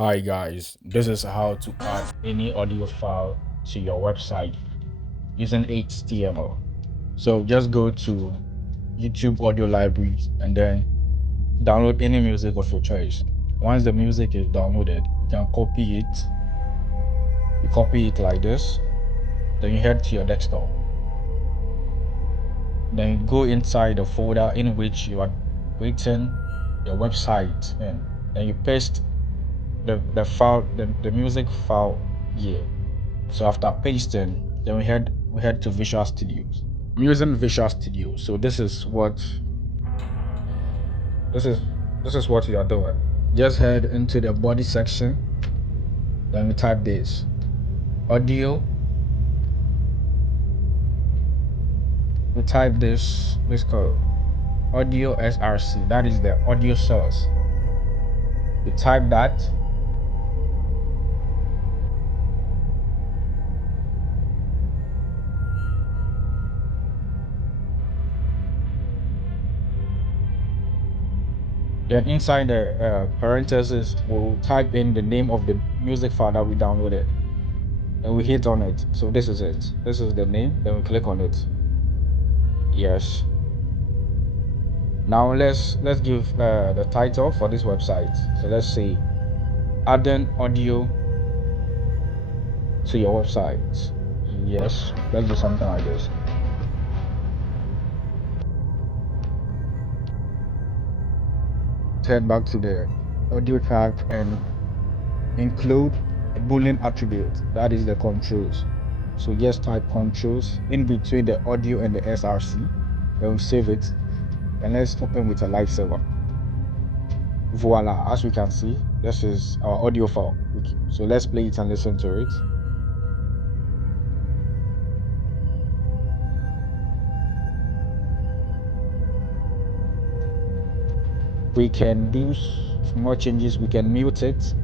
Hi guys, this is how to add any audio file to your website using HTML. So just go to YouTube audio libraries and then download any music of your choice. Once the music is downloaded, you can copy it. You copy it like this, then you head to your desktop. Then you go inside the folder in which you are creating your website in. Then you paste the file, the music file here. So after pasting, then we head to Visual Studios. I'm using Visual Studio, so this is this is what you are doing. Just head into the body section, then we type this audio. We type this code audio SRC. That is the audio source. You type that. Then inside the parentheses, we'll type in the name of the music file that we downloaded, and we hit on it. So this is it. This is the name. Then we click on it. Yes. Now let's give the title for this website. So let's say adding audio to your website. Yes, let's do something like this. Head back to the audio tag and include a boolean attribute. That is the controls. So just type controls in between the audio and the SRC. Then we save it and let's open with a live server. Voila, as we can see, this is our audio file. So let's play it and listen to it. We can do more changes. We can mute it.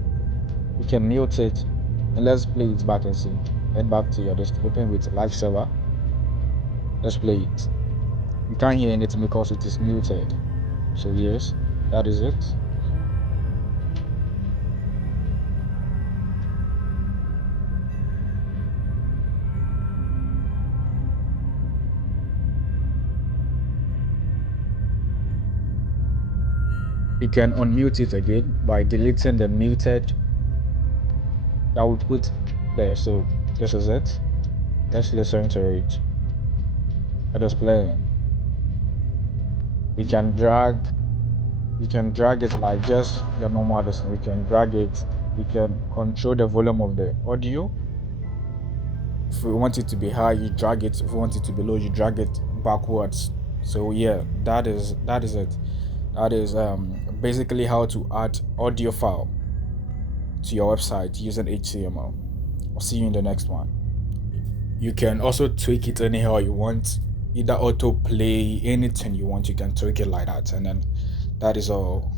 And let's play it back and see. Head back to your desktop, open with live server. Let's play it. You can't hear anything because it is muted. So yes, that is it. You can unmute it again by deleting the muted that we put there. So this is it. Let's listen to it. Let us play. We can drag it like just the normal listen. We can drag it. We can control the volume of the audio. If we want it to be high, you drag it. If we want it to be low, you drag it backwards. So yeah, that is it. That is basically how to add audio file to your website using HTML. I'll see you in the next one. You can also tweak it anyhow you want, either autoplay, anything you want, you can tweak it like that, and then that is all.